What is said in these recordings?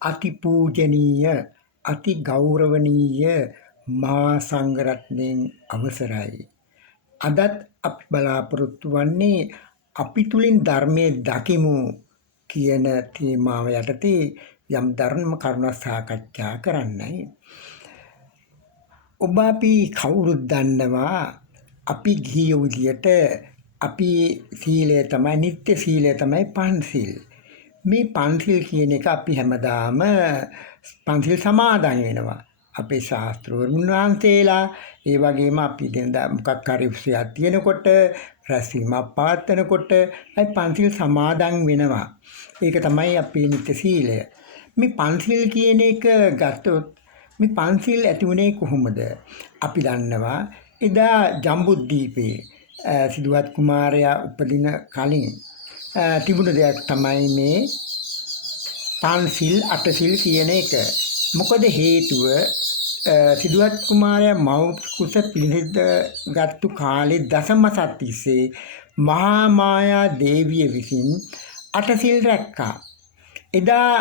අතිපූජනීය අති ගෞරවනීය මහා සංඝරත්නයන් අවසරයි. අදත් අපි බලාපොරොත්තු වන්නේ අපි තුලින් ධර්මයේ දකිමු කියන තේමාව යටතේ යම් ධර්ම කරුණක් සාකච්ඡා කරන්නයි. ඔබ අපි කවුරුත් දන්නවා අපි ගිහියෝ විදියට අපි සීලය තමයි නිත්‍ය සීලය තමයි පන්සිල්. මේ පන්සිල් කියන එක අපි හැමදාම පන්සිල් සමාදන් වෙනවා. අපේ ශාස්ත්‍රවරුන් වහන්සේලා ඒ වගේම අපි දෙනදා මොකක් හරි උත්සවයක් තියෙනකොට රැස්වීමක් පවත්වනකොට අපි පන්සිල් සමාදන් වෙනවා. ඒක තමයි අපේ නිත්‍ය සීලය. මේ පන්සිල් කියන එක ගත්තොත් මේ පන්සිල් ඇති වුණේ කොහොමද? අපි දන්නවා එදා ජම්බුද්දීපේ සිදුවත් කුමාරයා උපදින කලින් තිබුණ දෙයක් තමයි මේ පන්සිල් අටසිල් කියන එක. මොකද හේතුව සිදුවත් කුමාරයා මව් කුස පිළිසිඳ ගත්තු කාලේ දසමසක් තිස්සේ මහා මායා දේවිය විසින් අටසිල් රැක්කා. එදා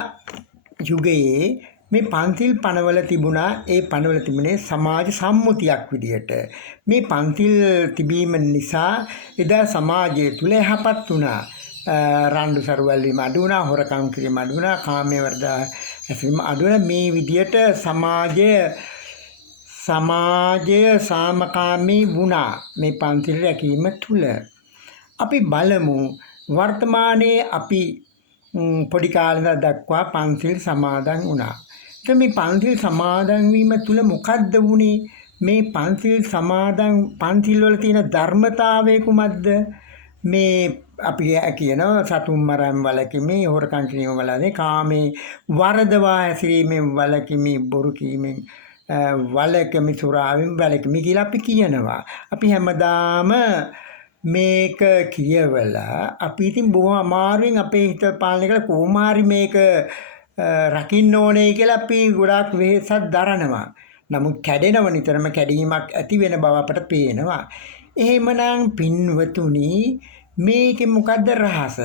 යුගයේ මේ පන්සිල් පනවල තිබුණා. ඒ පනවල තිබුණේ සමාජ සම්මුතියක් විදියට. මේ පන්සිල් තිබීම නිසා එදා සමාජය තුල යහපත් වුණා. රණ්ඩු සරුවල් වීම අඩු වුණා, හොරකම් කිරීම අඩු වුණා, කාමයේ වර්ධා හැසිරීම අඩු වුණා. මේ විදියට සමාජය සාමකාමී වුණා මේ පන්සිල් රැකීම තුල. අපි බලමු වර්තමානයේ අපි පොඩි කාලේ දක්වා පන්සිල් සමාදන් වුණා. මේ පන්සිල් සමාදන් වීම තුල මොකද්ද වුනේ? මේ පන්සිල් වල තියෙන ධර්මතාවය කුමක්ද? මේ අපි කියනවා සතුන් මරණ වලකීමේ, හොරකම් කිරීම වලදී, කාමේ වරදවා හැසිරීමෙන් වලකීමේ, බොරු කීමෙන් වලකීමේ, සුරාවෙන් වලකීමේ කියලා අපි කියනවා. අපි හැමදාම මේක කියවලා අපි ඉතින් බොහොම අමාරුවෙන් අපේ හිත පාලනය කරලා කොහොම හරි මේක රකින්න ඕනේ කියලා අපි ගොඩාක් වෙහෙසක් දරනවා. නමුත් කැඩෙනව නිතරම කැඩීමක් ඇති වෙන බව අපට පේනවා. එහෙමනම් පින්වතුනි මේකේ මොකද්ද රහස?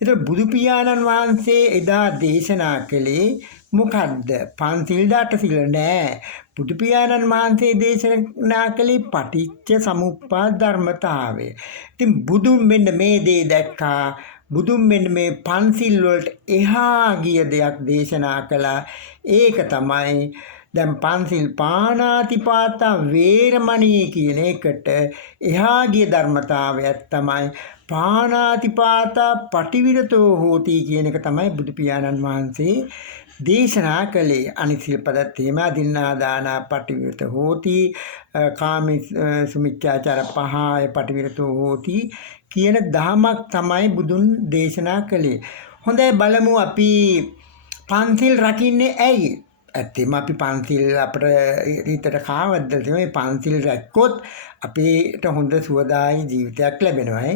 ඒතර බුදු පියාණන් වහන්සේ එදා දේශනා කළේ මොකද්ද? පන්සිල් අටසිල් නෑ. බුදු පියාණන් වහන්සේ දේශනා කළේ පටිච්ච සමුප්පාද ධර්මතාවය. ඉතින් බුදුන් මෙන්න මේ දේ දැක්කා. බුදුන් මෙන්න මේ පන්සිල් වලට එහා ගිය දෙයක් දේශනා කළා. ඒක තමයි දැන් පන්සිල් පාණාතිපාතා වේරමණී කියන එකට එහා ගිය ධර්මතාවයක් තමයි පාණාතිපාතා පටිවිරතෝ හෝති කියන එක තමයි බුදු පියාණන් වහන්සේ දේශනා කළේ. අනිත් සිල්පදත් එහෙම අදින්නා දානා පටිවිරත හෝති, කාමී සුමිච්ඡාචාර පහය පටිවිරතෝ හෝති කියන දහමක් තමයි බුදුන් දේශනා කළේ. හොඳයි බලමු අපි පන්සිල් රකින්නේ ඇයි? ඇත්තම අපි පන්සිල් අපිට ඊටට කාවද්දල් තමයි පන්සිල් රැක්කොත් අපිට හොඳ සුවදායි ජීවිතයක් ලැබෙනවා.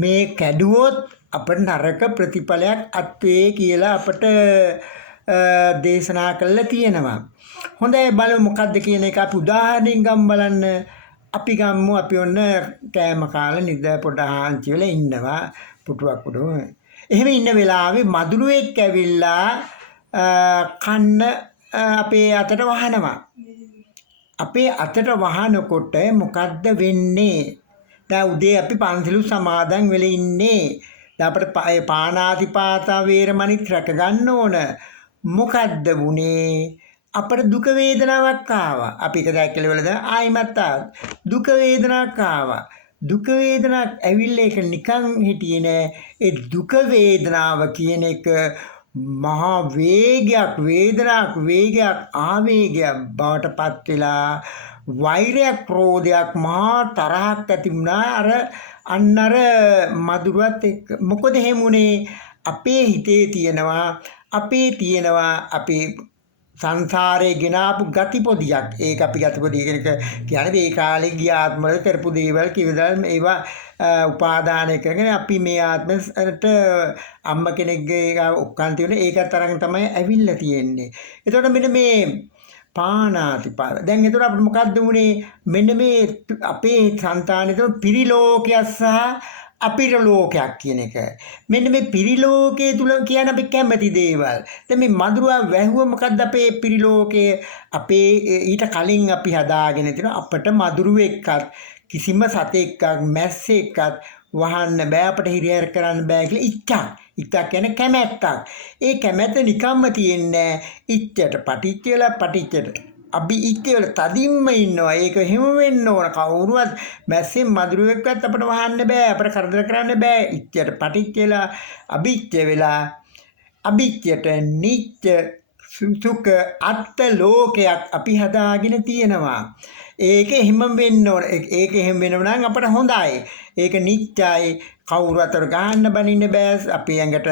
මේ කැඩුවොත් අපට නරක ප්‍රතිඵලයක් අත්වේ කියලා අපට දේශනා කළා තියෙනවා. හොඳයි බලමු මොකද්ද කියන එක අපි උදාහරණයෙන් ගමු බලන්න. අපි ගමු අපි ඔන්න කෑම කාලා නිද පොඩ හාන්සි වෙලා ඉන්නවා පුටුවක් උඩ. එහෙම ඉන්න වෙලාවේ මදුරුවෙක් ඇවිල්ලා කන්න අපේ අතට වහනවා. අපේ අතට වහනකොට මොකද්ද වෙන්නේ? දැන් උදේ අපි පන්සිල් සමාදන් වෙලා ඉන්නේ. දැන් අපිට පාණාතිපාතා වේරමණිත් රැක ගන්න ඕන. මොකද්ද වුනේ? අපට දුක වේදනාවක් ආවා. අපි එක දැක්කල වල දැන් ආයිමත් දුක වේදනාවක් ආවා. දුක වේදනාවක් ඇවිල්ලා ඒක නිකන් හිටියේ නෑ. ඒ දුක වේදනාව කියන එක මහා වේගයක් ආවේගයක් බවට පත් වෙලා වෛරයක් ක්‍රෝධයක් මහා තරහක් ඇති වුණා අර මధుරවත් එක්ක. මොකද එහෙමුනේ අපේ හිතේ තියෙනවා අපේ සංසාරේ ගෙනාපු ගතිපොදියක්. ඒක අපි ගතිපොදිය කියන එක කියන්නේ ඒ කාලේ ගිය ආත්මවල කරපු දේවල් කිව්වදාල් ඒවා උපාදානය කරගෙන අපි මේ ආත්මයට අම්ම කෙනෙක්ගේ ඔක්කන් තියෙන ඒකත් අරන් තමයි ඇවිල්ලා තියෙන්නේ. එතකොට මෙන්න මේ පාණාතිපාත දැන් එතකොට අපිට මොකද්ද වුනේ? මෙන්න මේ අපේ సంతානෙ තුළ පිරිලෝකයක් සහ අපිට ලෝකයක් කියන එක. මෙන්න මේ පිරිලෝකයේ තුල කියන අපි කැමති දේවල්. දැන් මේ මధుරවා වැහුව මොකද්ද අපේ පිරිලෝකයේ? අපේ ඊට කලින් අපි හදාගෙන තියෙන අපට මధుරුවෙක්වත් කිසිම සතෙක්වත් මැස්සෙක්වත් වහන්න බෑ, අපට හිරිහැර කරන්න බෑ කියලා ඉච්ඡා. ඉච්ඡා කියන්නේ කැමැත්තක්. ඒ කැමැත්ත නිකම්ම තියෙන්නේ ඉච්ඡයට පටිච්ච වෙලා පටිච්චට අපි ඉච්ඡවල තදින්ම ඉන්නවා. ඒක හිම වෙන්න ඕන. කවුරුවත් මැස්සෙන් මధుරෙක්වත් අපට වහන්න බෑ, අපට කරදර කරන්න බෑ. ඉච්ඡයට පටිච්ච වෙලා අභිච්ඡ වෙලා අභිච්ඡයට නිච්ච සුඛ අත්ත ලෝකයක් අපි හදාගෙන තියෙනවා. ඒක එහෙම වෙන්න ඕන. ඒක එහෙම වෙනව නම් අපට හොඳයි. ඒක නිත්‍යයි. කවුරු අතර ගහන්න බනින්න බෑ. අපි ඇඟට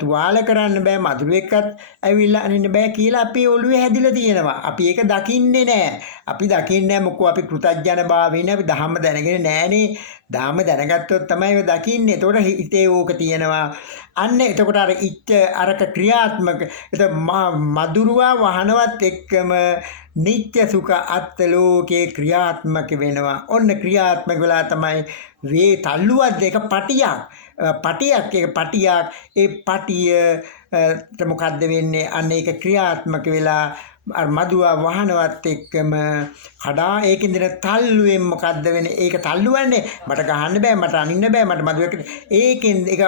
තුවාල කරන්න බෑ. මధుරෙක්වත් ඇවිල්ලා අනින්න බෑ කියලා අපේ ඔළුවේ හැදිලා තියෙනවා. අපි ඒක දකින්නේ නෑ. අපි දකින්නේ මොකෝ අපි කෘතඥ භාවයෙන් අපි ධම්ම දැනගෙන නෑනේ. ධම්ම දැනගත්තොත් තමයි ඒක දකින්නේ. ඒතකොට හිතේ ඕක තියෙනවා. අන්න එතකොට අර ඉච්ඡ අරක ක්‍රියාත්මක. එතකොට මధుරවා වහනවත් එක්කම නිත්‍ය සුඛ අත්ත ලෝකේ ක්‍රියාත්මක වෙනවා. ඔන්න ක්‍රියාත්මක වෙලා තමයි වේ තල්ලුවක් දෙක පටියක්. පටියක් ඒක පටියක්. ඒ පටිය මොකද්ද වෙන්නේ? අන්න ඒක ක්‍රියාත්මක වෙලා අර මధుවා වහනවත් එක්කම කඩා ඒකෙන් දෙන තල්ලුවෙන් මොකද්ද වෙන්නේ? ඒක තල්ලුවන්නේ මට ගහන්න බෑ, මට අනින්න බෑ, මට මధుරෙක් ඒකෙන් ඒක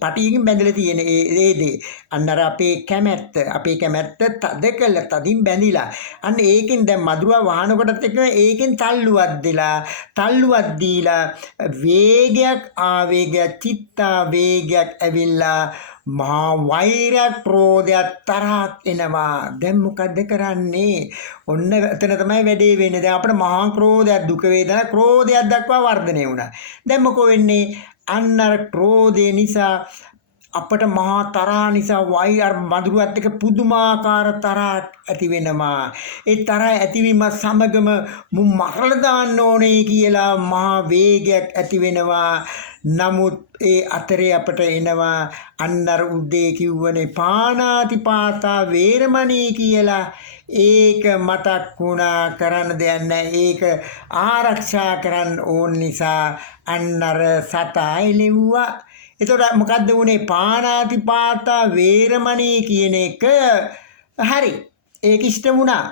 පටියකින් බැඳලා තියෙන ඒ දේ. අන්න අර අපේ කැමැත්ත තද කළ තදින් බැඳිලා. අන්න ඒකෙන් දැන් මధుවා වහනකොටත් එක්ක ඒකෙන් තල්ලුවක් දීලා වේගයක් ආවේගයක් චිත්තා වේගයක් ඇවිල්ලා මහා වෛරයක් ක්‍රෝධයක් තරහක් එනවා. දැන් මොකද්ද කරන්නේ? ඔන්න එතන තමයි වැඩේ වෙන්නේ. දැන් අපිට මහා ක්‍රෝධයක් දුක වේදනා ක්‍රෝධයක් දක්වා වර්ධනය වුණා. දැන් මොකෝ වෙන්නේ? අන්න අර ක්‍රෝධය නිසා අපට මහා තරහ නිසා වෛර මధుරවත් එක පුදුමාකාර තරහක් ඇති වෙනවා. ඒ තරහ ඇතිවීම සමගම මරලා දාන්න ඕනේ කියලා මහා වේගයක් ඇති වෙනවා. නමුත් ඒ අතරේ අපට එනවා අන්නර උද්දේ කිව්වනේ පාණාතිපාතා වේරමණී කියලා. ඒක මතක් වුණා, කරන්න දෙයක් නැහැ. ඒක ආරක්ෂා කරන්න ඕන නිසා අන්නර සතා එළෙව්වා. එතකොට මොකද්ද වුනේ? පාණාතිපාතා වේරමණී කියන එක හරි. ඒක ඉෂ්ට වුණා.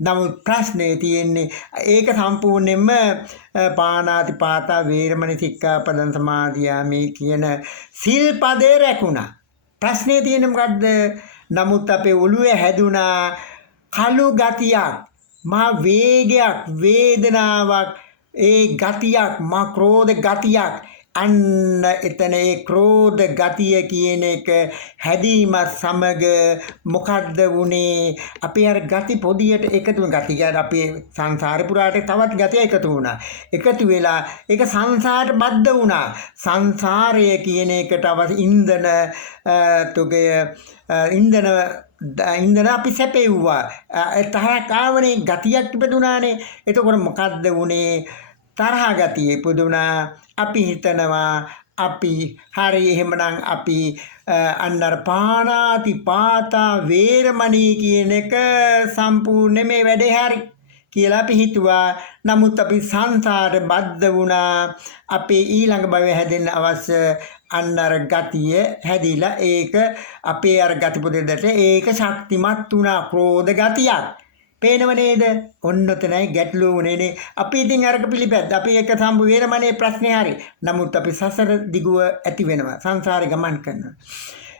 නමුත් ප්‍රශ්නේ තියෙන්නේ ඒක සම්පූර්ණයෙන්ම පාණාතිපාතා වේරමණී සික්ඛාපදං සමාදියාමි කියන සිල්පදේ රැකුණා. ප්‍රශ්නේ තියෙන්නේ මොකද්ද? නමුත් අපේ ඔළුවේ හැදුනා කළු ගතියක්, මා වේගයක්, වේදනාවක්, ඒ ගතියක්, මා ක්‍රෝධ ගතියක්. අන්න එතන ඒ ක්‍රෝධ ගතිය කියන එක හැදීම සමග මොකද්ද වුනේ? අපි අර ගති පොදියට එකතු වෙන ගති කියන්නේ අපේ සංසාරේ පුරාට තවත් ගතිය එකතු වුණා. එකතු වෙලා ඒක සංසාරට බද්ධ වුණා. සංසාරය කියන එකට අවශ්‍ය ඉන්ධන තුගය ඉන්ධන අපි සැපෙව්වා. තරහක් ආවනේ, ගතියක් ඉපදුනානේ. එතකොට මොකද්ද වුනේ? තරහ ගතිය ඉපදුනා. අපි හිතනවා අපි හරි එහෙමනම් අපි අන්නර පාණාතිපාතා වේරමණී කියන එක සම්පූර්ණ මේ වැඩේ හරි කියලා අපි හිතුවා. නමුත් අපි සංසාරේ බද්ධ වුණා. අපේ ඊළඟ භවයේ හැදෙන්න අවශ්‍ය අන්නර ගතිය හැදිලා ඒක අපේ අර ගති පොදෙද්දට ඒක ශක්තිමත් වුණා. ක්‍රෝධ ගතියක් පේනව නේද? ඔන්න ඔතනයි ගැටලුව උනේනේ. අපි ඉතින් අරක පිළිපැද්ද. අපි එක සම්බු වේරමණේ ප්‍රශ්නේ හරි. නමුත් අපි සසර දිගුව ඇති වෙනවා. සංසාරේ ගමන් කරනවා.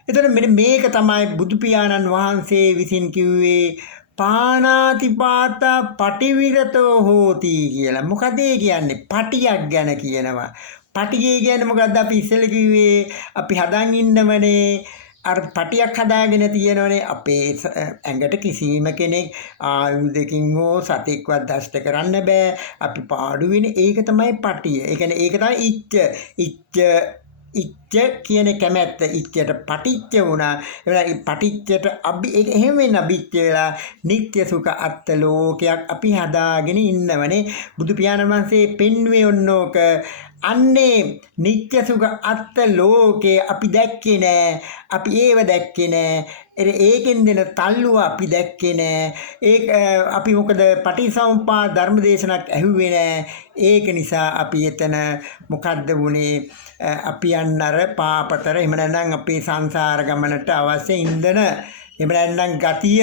එතකොට මෙන්න මේක තමයි බුදු පියාණන් වහන්සේ විසින් කිව්වේ පාණාතිපාතා පටිවිරතෝ හෝති කියලා. මොකද ඒ කියන්නේ? පටියක් ගැන කියනවා. පටිය කියන්නේ මොකද්ද? අපි ඉස්සෙල්ලා කිව්වේ අපි හදන් ඉන්නවනේ. අර පටියක් හදාගෙන තියෙනවනේ. අපේ ඇඟට කිසිම කෙනෙක් ආයුධකින් හෝ සතෙක්වත් දෂ්ට කරන්න බෑ. අපි පාඩු වෙන්නේ ඒක තමයි පටිය. ඒ කියන්නේ ඒක තමයි ඉච්ඡ කියන කැමැත්ත ඉච්ඡයට පටිච්ච වුණා. ඒ පටිච්චයට එහෙම වෙන අභිච්ඡ වෙලා නිත්‍ය සුඛ අත්ත ලෝකයක් අපි හදාගෙන ඉන්නවනේ. බුදු පියාණන් වහන්සේ පෙන්වුවේ ඔන්නෝක. අන්නේ නිත්‍ය සුඛ අත්ත ලෝකේ අපි දැක්කේ නෑ. අපි ඒව දැක්කේ නෑ. ඒකෙන් දෙන තල්ලුව අපි දැක්කේ නෑ. අපි මොකද පටිසමුප්පාද ධර්ම දේශනක් ඇහුවේ නෑ. ඒක නිසා අපි එතන මොකද්ද වුනේ? අපි යන්නර පාපතර එහෙම නැත්නම් අපේ සංසාර ගමනට අවශ්‍ය ඉන්ධන එහෙම නැත්නම් ගතිය,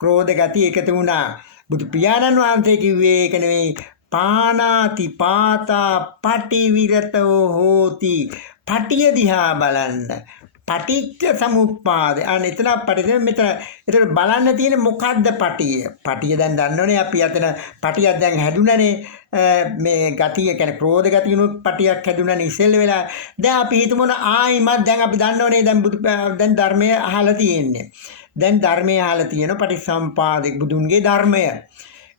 ක්‍රෝධ ගතිය එකතු වුණා. බුදු පියාණන් වහන්සේ කිව්වේ ඒක නෙවෙයි. පානාති පාතා පටිවිරතෝ හෝති. පටිය දිහා බලන්න. පටිච්ච සමුප්පාද. අන්න එතන පටිච්ච මෙතන එතන බලන්න තියෙන මොකද්ද පටිය? පටිය දැන් දන්නවනේ අපි අතන පටියක් දැන් හැදුනනේ. මේ ගතිය කියන්නේ ක්‍රෝධ ගතියනොත් පටියක් හැදුනනේ ඉස්සෙල්ල වෙලා. දැන් අපි හිතමු ආයිමත් දැන් අපි දන්නවනේ දැන් ධර්මය අහලා තියෙන්නේ. දැන් ධර්මය අහලා තියෙන පටිච්චසමුපාද බුදුන්ගේ ධර්මය.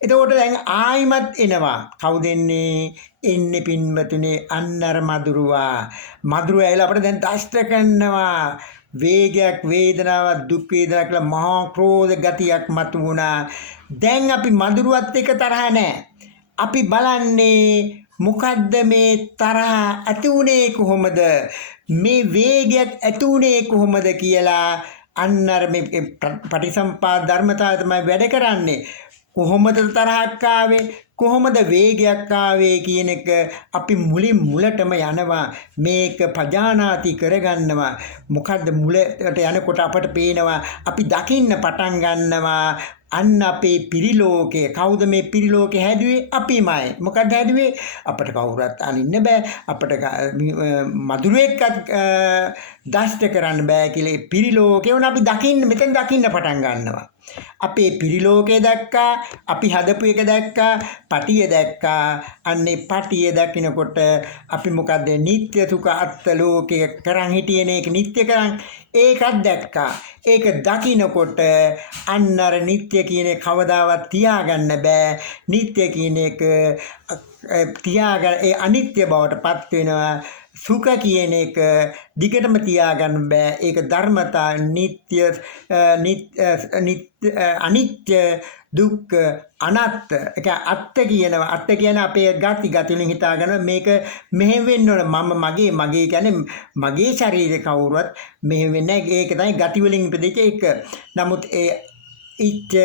එතකොට දැන් ආයිමත් එනවා. කවුද එන්නේ පින්වතුනේ? අන්නර මధుරවා. මధుරව ඇවිල්ලා අපිට දැන් දෂ්ට කරනවා. වේගයක්, වේදනාවක්, දුක් වේදනාවක් කියලා මහා ක්‍රෝධ ගතියක් මතු වුණා. දැන් අපි මధుරවත් එක තරහ නැහැ. අපි බලන්නේ මොකද්ද මේ තරහ ඇති උනේ කොහොමද? මේ වේගයක් ඇති උනේ කොහොමද කියලා අන්නර මේ පටිසම්පාද ධර්මතාවය තමයි වැඩ කරන්නේ. කොහොමද තරහක් ආවේ? කොහොමද වේගයක් ආවේ කියන එක අපි මුලින් මුලටම යනවා. මේක පජානාති කරගන්නවා. මොකද්ද මුලට යනකොට අපට පේනවා අපි දකින්න පටන් ගන්නවා. අන්න අපේ පිරිලෝකය. කවුද මේ පිරිලෝකය හැදුවේ? අපිමයි. මොකක්ද හැදුවේ? අපට කවුරුත් අනින්න බෑ. අපට මధుරෙක්වත් දෂ්ට කරන්න බෑ කියලා පිරිලෝකය උන අපි මෙතෙන් දකින්න පටන් ගන්නවා. අපේ පිරිලෝකය දැක්කා, අපි හදපු එක දැක්කා, පටිය දැක්කා. අන්නේ පටිය දකිනකොට අපි මොකද්ද? නිත්‍ය සුඛ අත්ත ලෝකය කරන් හිටියන එක නිත්‍ය කරන් ඒකත් දැක්කා. ඒක දකිනකොට අන්නර නිත්‍ය කියන කවදාවත් තියාගන්න බෑ. නිත්‍ය කියන එක තියාගන්න ඒ අනිත්‍ය බවට පත් වෙනවා. සුඛ කියන එක දිගටම තියාගන්න බෑ. ඒක ධර්මතා නිත්‍ය අනිත්‍ය දුක්ඛ අනාත්ත. ඒක අත්ත කියනවා. අත්ත කියන අපේ ගති වලින් හිතා ගන්න මේක මෙහෙම වෙන්න ඕන. මගේ කියන්නේ මගේ ශරීරය කවුරුවත් මෙහෙම වෙන්නේ නැහැ. ඒක තමයි ගති වලින් ඉපදෙච්ච එක. නමුත් ඒ ඉච්ඡ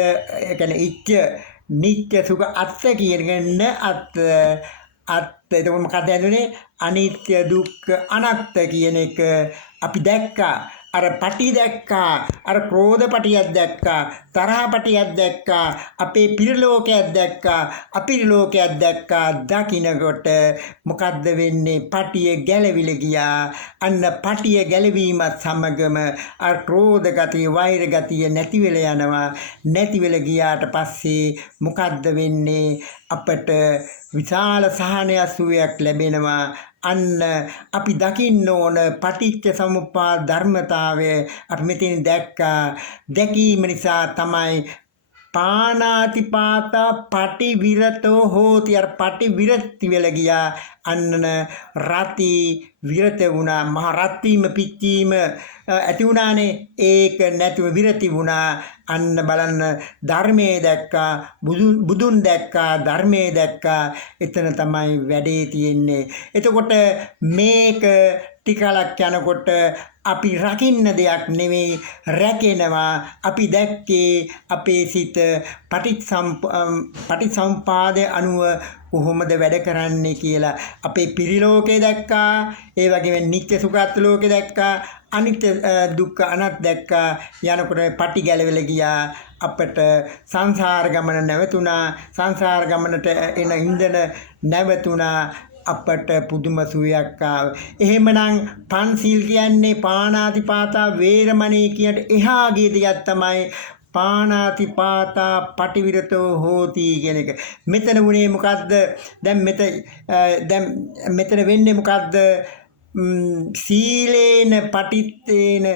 නිත්‍ය සුඛ අත්ත කියන අත්ත එතකොට මොකක්ද හැදුනේ? අනිත්‍ය දුක්ඛ අනාත්ත කියන එක අපි දැක්කා. අර පටි දැක්කා. අර ක්‍රෝධ පටියක් දැක්කා. තරහ පටියක් දැක්කා. අපේ පිරිලෝකයක් දැක්කා. අපිරිලෝකයක් දැක්කා. දකින්නකොට මොකද්ද වෙන්නේ? පටිය ගැලවිල ගියා. අන්න පටිය ගැලවීමත් සමගම අර ක්‍රෝධ ගතිය, වෛර ගතිය නැති වෙලා යනවා. නැති වෙලා ගියාට පස්සේ මොකද්ද වෙන්නේ? අපට විශාල සහනයක් සුවයක් ලැබෙනවා. අන්න අපි දකින්න ඕන පටිච්ච සමුප්පාද ධර්මතාවය අපි මෙතන දැක්කා. දැකීම නිසා තමයි පානාතිපාතා පටිවිරතෝ හෝති. අර පටිවිරති වෙලා ගියා. අන්න රති විරත වුණා. මහ රත්වීම පිච්චීම ඇති වුණානේ. ඒක නැතුව විරති වුණා. අන්න බලන්න ධර්මයේ දැක්කා, බුදුන් දැක්කා, ධර්මයේ දැක්කා. එතන තමයි වැඩේ තියෙන්නේ. එතකොට මේක ටිකලක් යනකොට අපි රකින්න දෙයක් නෙවෙයි, රැකෙනවා. අපි දැක්කේ අපේ සිත පටිච්චසමුපාදය අනුව කොහොමද වැඩ කරන්නේ කියලා. අපේ පිරිලෝකේ දැක්කා. ඒ වගේම නිත්‍ය සුඛාත් ලෝකේ දැක්කා. අනිත්‍ය දුක්ඛ අනාත්ම දැක්කා. යනකොට පටි ගැලවිලා ගියා. අපට සංසාර ගමන නැවතුණා. සංසාර ගමනට එන ඉන්ධන නැවතුණා. අපට පුදුම සුවයක් ආවා. එහෙමනම් පන්සිල් කියන්නේ පාණාතිපාතා වේරමණී කියන එහා ගිය දෙයක් තමයි පාණාතිපාතා පටිවිරතෝ හෝති කියන එක. මෙතන වුණේ මොකද්ද? දැන් මෙතන වෙන්නේ මොකද්ද? සීලේන පටිත්තේන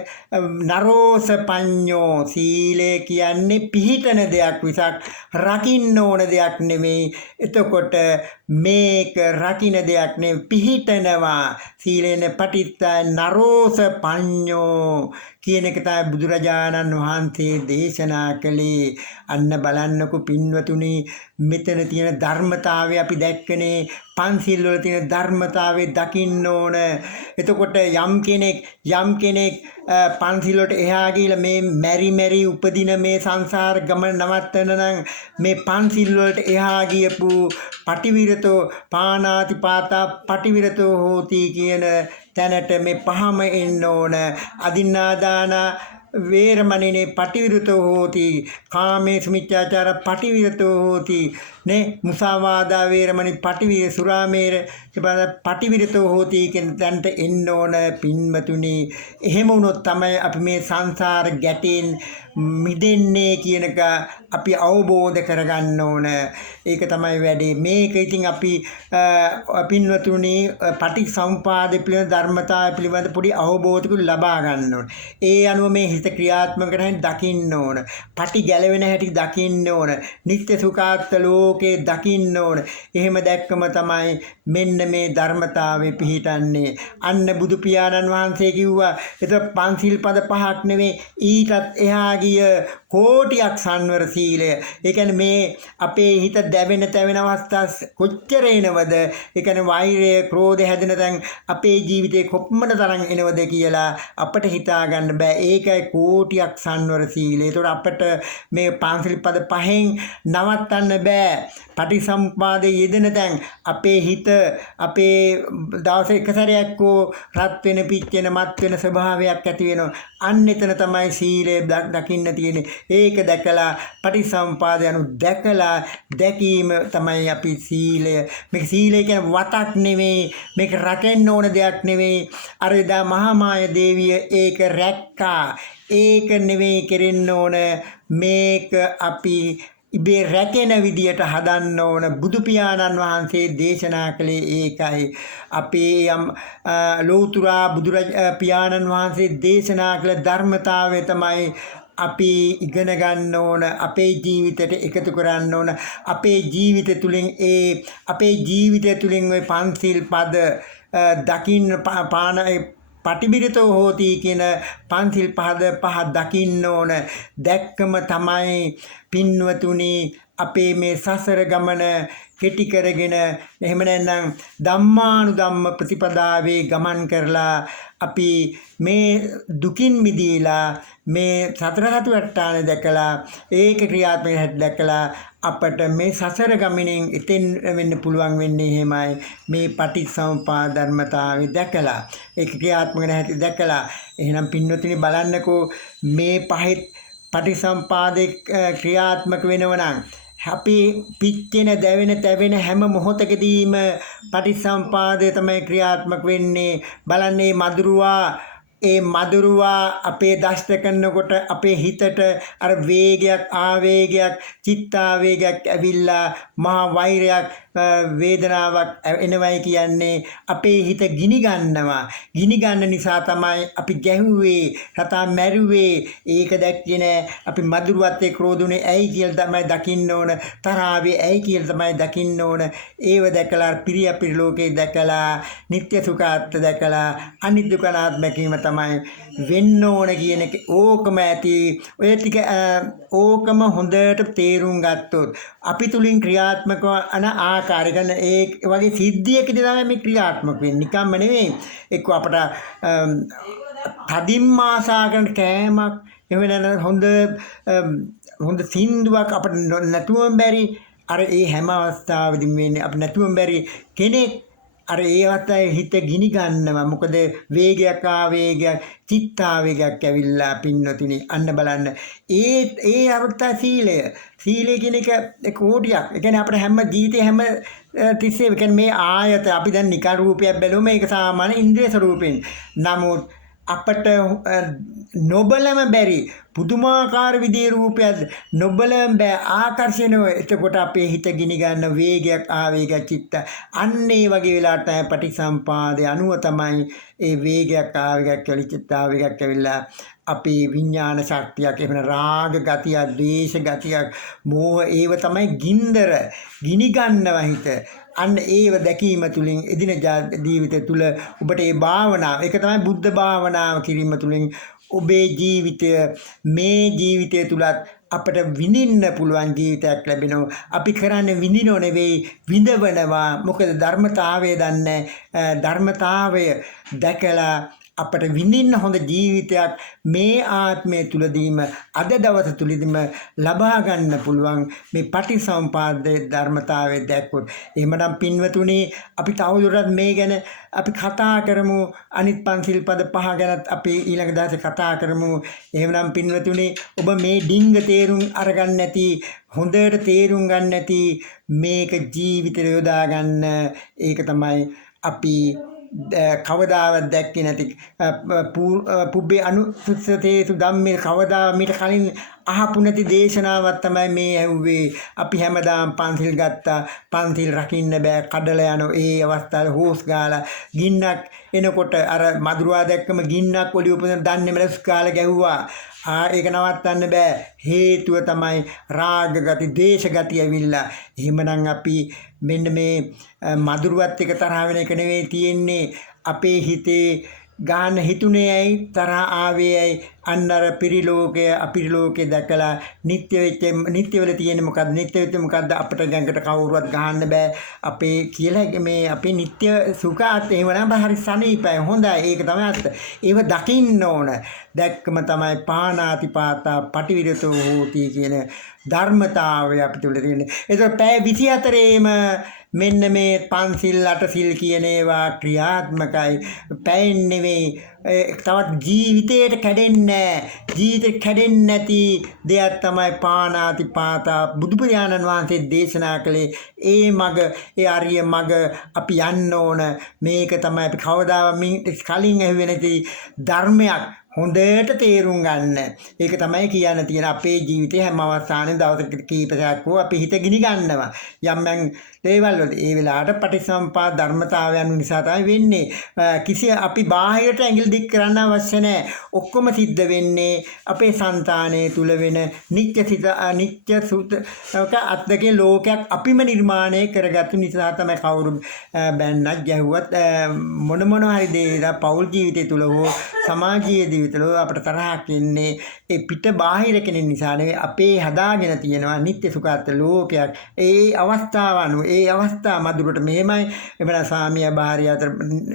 නරෝස පඤ්ඤෝ සීලය කියන්නේ පිහිටන දෙයක් විසක් රකින්න ඕන දෙයක් නෙමෙයි. එතකොට මේක රකින්න දෙයක් නෙමෙයි පිහිටනවා. සීලේන පටිත්ත නරෝස පඤ්ඤෝ කියන එක තමයි බුදුරජාණන් වහන්සේ දේශනා කළේ. අන්න බලන්නකො පින්වතුනි මෙතන තියෙන ධර්මතාවය අපි දැක්කනේ. පන්සිල් වල තියෙන ධර්මතාවය දකින්න ඕන. එතකොට යම් කෙනෙක් පන්සිල් වලට එහා ගිහලා මේ මෙරි උපදින මේ සංසාර ගමන නවත්තන නම් මේ පන්සිල් වලට එහා ගියපු පටිවිරතෝ පානාතිපාතා පටිවිරතෝ හෝති කියන තැනට මේ පහම එන්න ඕන. අදින්නාදාන වේරමණිනේ පටිවිරතෝ හෝති කාමේසු මිච්ඡාචාර පටිවිරතෝ හෝති නේ මුසාවාදා වේරමණි පටිවිර සුරාමේර පටිවිරතෝ හෝති කියන තැනට එන්න ඕන පින්වතුනි. එහෙම වුණොත් තමයි අපි මේ සංසාර ගැටෙන් මිදෙන්නේ කියන එක අපි අවබෝධ කරගන්න ඕන. ඒක තමයි වැඩේ. මේක ඉතින් අපි පින්වතුනි පටිසම්පාද පිළිබඳ ධර්මතාවය පිළිබඳ පොඩි අවබෝධයක් ලබා ගන්න ඕන. ඒ අනුව මේ හිත ක්‍රියාත්මක කරගෙන දකින්න ඕන. පටි ගැලවෙන හැටි දකින්න ඕන. නිත්‍ය සුඛාත්ත ලෝකේ දකින්න ඕන. එහෙම දැක්කම තමයි මෙන්න මේ ධර්මතාවය පිහිටන්නේ. අන්න බුදු පියාණන් වහන්සේ කිව්වා ඒක පන්සිල් පද පහක් නෙවෙයි ඊටත් එහා ගිය කෝටියක් සංවර සීලය. ඒ කියන්නේ මේ අපේ හිත දැවෙන තැවෙන අවස්ථා කොච්චර එනවද? ඒ කියන්නේ වෛරය, ක්‍රෝධය හැදෙන තැන් අපේ ජීවිතේ කොපමණ තරම් එනවද කියලා අපිට හිතා ගන්න බෑ. ඒකයි කෝටියක් සංවර සීලය. ඒතකොට අපිට මේ පන්සිල් පද පහෙන් නවත්තන්න බෑ. පටිසම්පාදයේ යෙදෙන තැන් අපේ හිත අපේ දවසේ එක සැරයක් රත් වෙන පිච්චෙන මත් වෙන ස්වභාවයක් ඇති වෙනවා. අන්න එතන තමයි සීලය දකින්න තියෙන්නේ. ඒක දැකලා පටිසම්පාද යනු දැකලා දැකීම තමයි අපි සීලය. මේක සීලය කියන්නේ වතක් නෙවෙයි. මේක රැකෙන්න ඕන දෙයක් නෙවෙයි. අර එදා මහාමාය දේවිය ඒක රැක්කා. ඒක නෙවෙයි කෙරෙන්න ඕන. මේක අපි ඉබේ රැකෙන විදියට හදන්න ඕන. බුදු පියාණන් වහන්සේ දේශනා කළේ ඒකයි. අපේ යම් ලෝතුරා පියාණන් වහන්සේ දේශනා කළ ධර්මතාවය තමයි අපි ඉගෙන ගන්න ඕන. අපේ ජීවිතයට එකතු කරන්න ඕන. අපේ ජීවිත තුළින් අපේ ජීවිතය තුළින් ওই පන්සිල් පද දකින්න පටිවිරතෝ හෝති කියන පන්සිල් පහ දකින්න ඕන. දැක්කම තමයි පින්වතුනි අපේ මේ සසර ගමන කෙටි කරගෙන එහෙම නැත්නම් ධම්මානුධම්ම ප්‍රතිපදාවේ ගමන් කරලා අපි මේ දුකින් මිදීලා මේ සතර සතිපට්ඨාන දැකලා ඒක ක්‍රියාත්මක හැටි දැකලා අපට මේ සසර ගමනින් එතෙන් වෙන්න පුළුවන් වෙන්නේ එහෙමයි. මේ පටිච්චසමුප්පාද ධර්මතාවය දැකලා ඒක ක්‍රියාත්මක හැටි දැකලා එහෙනම් පින්වතුනි බලන්නකෝ මේ පහෙත් පටිසම්පාදේ ක්‍රියාත්මක වෙනවනම් අපි පිච්චෙන දැවෙන තැවෙන හැම මොහොතකදීම පටිසම්පාදය තමයි ක්‍රියාත්මක වෙන්නේ. බලන්නේ මදුරුවා අපේ දෂ්ට කරනකොට අපේ හිතට අර වේගයක් ආවේගයක් චිත්තාවේගයක් ඇවිල්ලා මහා වෛරයක් වේදනාවක් එනවයි කියන්නේ අපේ හිත ගිනි ගන්නවා. ගිනි ගන්න නිසා තමයි අපි ගැහුවේ රතා මැරුවේ. ඒක දැක්කේ නෑ. අපි මදුරුවත් එක්ක ක්‍රෝධුනේ ඇයි කියලා තමයි දකින්න ඕන. තරාවේ ඇයි කියලා තමයි දකින්න ඕන. ඒව දැකලා පිරිය ලෝකේ දැකලා නිත්‍ය සුඛාත්ත දැකලා අනිත්‍ය දුකනාත්මකීම තමයි වෙන්න ඕන කියන එක. ඕකම ඇති ඔය ටික ඕකම හොඳට තේරුම් ගත්තොත් අපි තුලින් ක්‍රියාත්මක වන ආකාරය ගන්න ඒ වගේ සිද්ධියකදී තමයි මේ ක්‍රියාත්මක වෙන්නේ. නිකම්ම නෙවෙයි. එක්ක අපට තදින්ම ආසා කරන කෑමක් එහෙම නැත්නම් හොඳ සින්දුවක් අපිට නැතුවම බැරි. අර ඒ හැම අවස්ථාවෙදිම වෙන්නේ අපිට නැතුවම බැරි කෙනෙක් අර ඒ අවස්ථාවේ හිත ගිනි ගන්නවා. මොකද වේගයක් ආවේගයක් චිත්තාවේගයක් ඇවිල්ලා පින්නතුනි අන්න බලන්න. ඒ අර්ථ සීලය කියන එක කෝටියක්. ඒ කියන්නේ අපේ හැම ජීවිතේ හැම තිස්සේ කියන්නේ මේ ආයත අපි දැන් නිකන් රූපයක් බැලුවම ඒක සාමාන්‍ය ඉන්ද්‍රිය ස්වරූපෙන්. නමුත් අපට නොබලම බැරි පුදුමාකාර විදිහේ රූපයක් නොබලම බෑ ආකර්ෂණව එතකොට අපේ හිත ගිනි ගන්න වේගයක් ආවේගයක් චිත්ත අන්න ඒ වගේ වෙලාවට තමයි පටිසම්පාදේ අනුව තමයි ඒ වේගයක් ආවේගයක් චිත්ත ආවේගයක් ඇවිල්ලා අපේ විඥාන ශක්තියක් එහෙම රාග ගතියක් ද්වේෂ ගතියක් මෝහ ඒව තමයි ගින්දර ගිනි ගන්නවා හිත අන්න ඒව දැකීම තුළින් එදිනදා ජීවිතය තුළ ඔබට ඒ භාවනාව ඒක තමයි බුද්ධ භාවනාව කිරීම තුළින් ඔබේ ජීවිතය මේ ජීවිතය තුලත් අපට විඳින්න පුළුවන් ජීවිතයක් ලැබෙනවා. අපි කරන්නේ විඳිනව නෙවෙයි විඳවනවා. මොකද ධර්මතාවය දන්නේ ධර්මතාවය දැකලා අපට විඳින්න හොඳ ජීවිතයක් මේ ආත්මය තුලදීම අද දවස තුලදීම ලබා ගන්න පුළුවන් මේ පටිසම්පාද ධර්මතාවය දැක්කොත් එහෙමනම් පින්වතුනි අපි තවදුරටත් මේ ගැන අපි කතා කරමු අනිත් පන්සිල් පද පහ ගැනත් අපි ඊළඟ දවසේ කතා කරමු එහෙමනම් පින්වතුනි ඔබ මේ ඩිංග තේරුම් අරගන්න නැති හොඳට තේරුම් ගන්න නැති මේක ජීවිතේ යොදා ගන්න ඒක තමයි අපි කවදාවත් දැක්කේ නැති පුබ්බේ අනුසුතේසු ධම්මේ කවදා මීට කලින් අහපු නැති දේශනාවක් තමයි මේ ඇහුවේ අපි හැමදාම පන්සිල් ගත්තා පන්සිල් රකින්න බෑ කඩලා යන ඒ අවස්ථාවේ හොස් ගාලා ගින්නක් එනකොට අර මදුරුවා දැක්කම ගින්නක් ඔලිය උපදින දන්නේ මලස් කාලා ගැහුවා ඒක නවත්තන්න බෑ හේතුව තමයි රාග ගති දේශ ගති ඇවිල්ලා එහෙමනම් අපි මෙන්න මේ මදුරුවත් එක තරහ වෙන එක නෙවෙයි තියෙන්නේ අපේ හිතේ ගාන හිතුනේ ඇයි තරහ ආවේ ඇයි අන්න අර පිරිලෝකය අපිරිලෝකේ දැකලා නිත්‍ය වෙල තියෙන්නේ මොකද්ද නිත්‍ය වෙච්ච මොකද්ද අපිට ගැඟට කවුරුවත් ගහන්න බෑ අපේ කියලා මේ අපේ නිත්‍ය සුඛාත් එහෙමනම් හරි සනීපයි හොඳයි ඒක තමයි අත්ත ඒව දකින්න ඕන දැක්කම තමයි පාණාතිපාතා පටිවිරතෝ හෝති කියන ධර්මතාවය අපිට තුල තියෙන්නේ ඒක පැය 24ේම මෙන්න මේ පන්සිල් අටසිල් කියන ඒවා ක්‍රියාත්මකයි පැයෙන් නෙවෙයි තවත් ජීවිතයට කැඩෙන්නේ ජීවිතේ කැඩෙන්නේ නැති දෙයක් තමයි පාණාතිපාතා බුදු පියාණන් වහන්සේ දේශනා කළේ ඒ මග ඒ ආර්ය මග අපි යන්න ඕන මේක තමයි අපි කවදාවත් කලින් ඇහුවේ නැති ධර්මයක් හොඳට තේරුම් ගන්න. ඒක තමයි කියන්න තියෙන අපේ ජීවිතේ හැම අවස්ථාවෙම දවසකට කීපයක් හෝ අපි හිත ගිනි ගන්නවා. යම් දේවල් වල ඒ වෙලාවට පටිසම්පාද ධර්මතාවයන් නිසා තමයි වෙන්නේ. කිසි අපි බාහිරට ඇඟිලි දික් කරන්න අවශ්‍ය නැහැ. ඔක්කොම සිද්ධ වෙන්නේ අපේ సంతානයේ තුල වෙන නිත්‍ය සිත නිත්‍ය සුත අත්දකේ ලෝකයක් අපිම නිර්මාණය කරගත්තු නිසා තමයි කවුරු බැන්නක් ගැහුවත් මොන හරි දේ පෞල් ජීවිතය තුල හෝ සමාජීය ජීවිතවල අපිට තරහක් එන්නේ ඒ පිට බාහිර කෙනෙක් නිසා නෙවෙයි අපේ හදාගෙන තියෙනවා නිත්‍ය සුඛාත් ලෝකයක් ඒ අවස්ථාවන ඒ අවස්ථා මధుරට මෙහෙමයි එබැවින් සාමියා භාර්ය අතර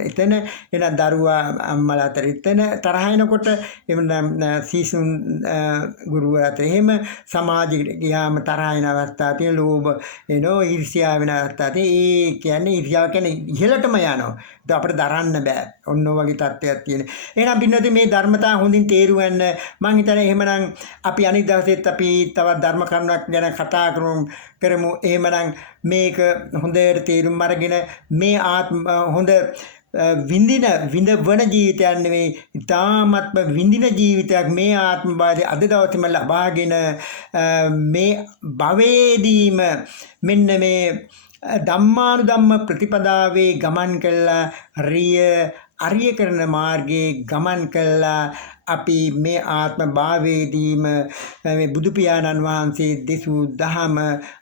එතන එන දරුවා අම්මලා අතර එතන තරහ එනකොට එබැවින් සීසුන් ගුරුවර අතර එහෙම සමාජෙට ගියාම තරහ එන අවස්ථා තියෙන ලෝභ එනෝ ඊර්ෂ්‍යා වෙන අවස්ථා තියෙන ඒ කියන්නේ ඊර්ෂ්‍යාව කියන්නේ ඉහළටම යනවා ඒක අපිට දරන්න බෑ ඔන්න ඔය වගේ තත්ත්වයක් තියෙන එහෙනම් බින්නදී මේ ධර්මතා හොඳින් තේරුම් ගන්න මම හිතන්නේ එහෙමනම් අපි අනිත් දවසෙත් අපි තවත් ධර්ම කරුණක් ගැන කතා කරමු එහෙමනම් මේක හොඳට තේරුම් අරගෙන මේ ආත්ම හොඳ විඳවන ජීවිතයක් නෙවෙයි ඉතාමත්ම විඳින ජීවිතයක් මේ ආත්ම භාවය අද දවසේම ලබාගෙන මේ භවයේදීම මෙන්න මේ ධම්මානුධම්ම ප්‍රතිපදාවේ ගමන් කළා අරිය කරන මාර්ගයේ ගමන් කළා අපි මේ ආත්ම භාවයේදීම මේ බුදු පියාණන් වහන්සේ දෙසූ දහම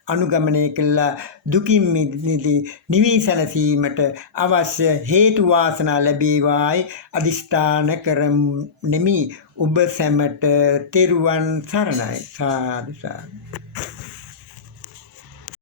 අනුගමනය කළා දුකින් මිදී නිවිසනසීමට අවශ්‍ය හේතු වාසනා ලැබේවායි අදිෂ්ඨාන කරමි ඔබ සැමට තෙරුවන් සරණයි සාදු සාදු